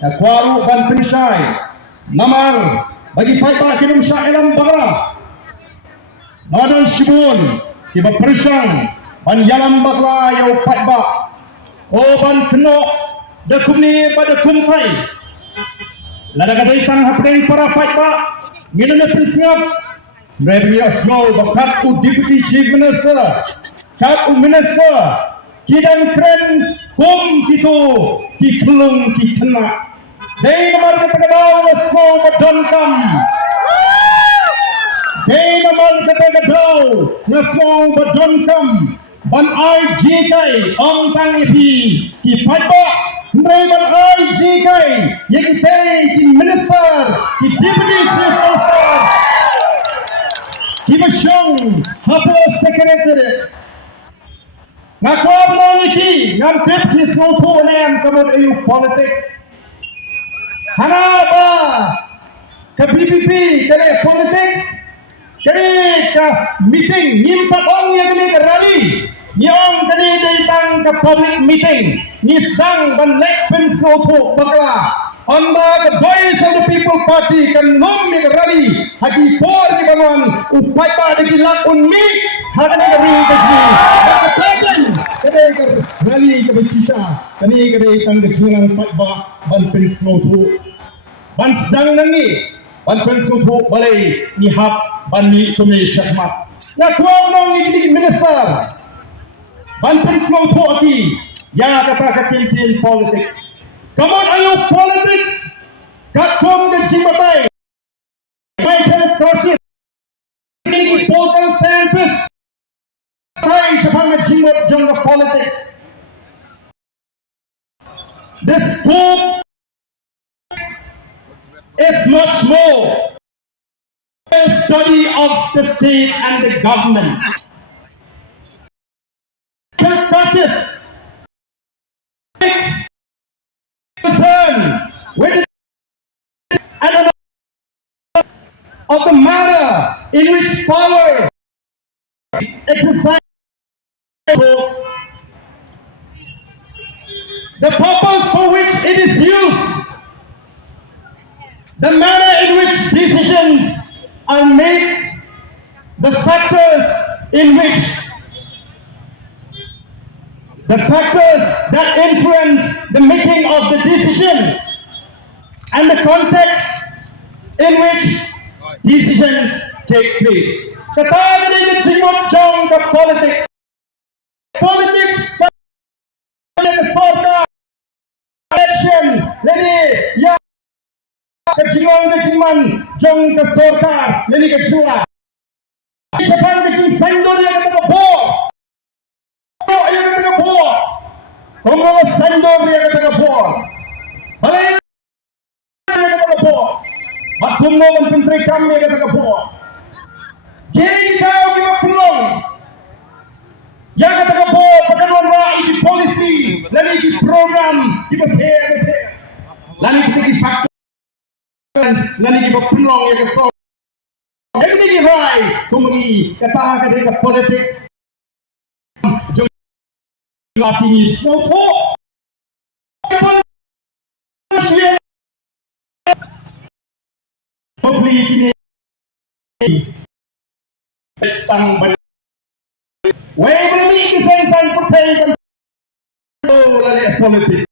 Kwaru ban pynshai namar bagi paita kinum sya elam bagara nadan shibun tiba persang ban yalam bagara yau patba o ban keno de kumni pada kumpai lada kadai tang hapeng para patba minuna persingap Maybe a small bakat u deputy chief minister kat u minister kidang kren kum gitu ki kelung ki kena dei nomor ketegadaw na small badonkam dei nomor ketegadaw na small badonkam ban ai jikai om tang ipi ki patba May ban ai jikai yang ki minister ki deputy chief minister Kimasyong Hapo Secretary Nakwab na iki Ngam tip hismoto na yan Kamot ayu politics Hana ba Ka BPP Kani politics Kani ka meeting Nimpatong yan kani ka rally Yung kani daitang ka public meeting Nisang banlek pensmoto Bakla On the voice of the people party kan nom ni rally hagi por di banon upai pa di lak unmi hagi ni rally kaji kapan kade rally ke besisa kani kade tang kejungan patba ban pensno tu ban sedang nangi ban pensno tu balai ni hap ban ni komisi khmat na kuam nong ni minister ban pensno tu aki ya kata kakintin politics. Come on, are you politics? Kat kom ke jimatai. Michael Curtis. Ini political scientist. Saya sebagai jimat jangka politics. The scope is much more. A study of the state and the government. Michael Curtis. With and of the manner in which power exercise the purpose for which it is used, the manner in which decisions are made, the factors that influence the making of the decision and the context in which decisions take place. Katakan ini jimot jong ke politics. Politics pada sorta election. Jadi ya kejiman jong ke sorta. Jadi kejua. Siapa kejing sandor yang kata kebor. Kau yang kata kebor. Kau sandor yang kata kebor. Balai But kumno man pintri kami kata kapo. Jadi kau kita pulang. Yang kata kapo pagkawan rai di policy, lagi di program, di prepare. Lagi kita di factors, lagi di pulang yang kesal. Everything rai, kumuni kata kata politics. Jom latih sopo. Publik ini tang ber way beli kesensan pertai kan politik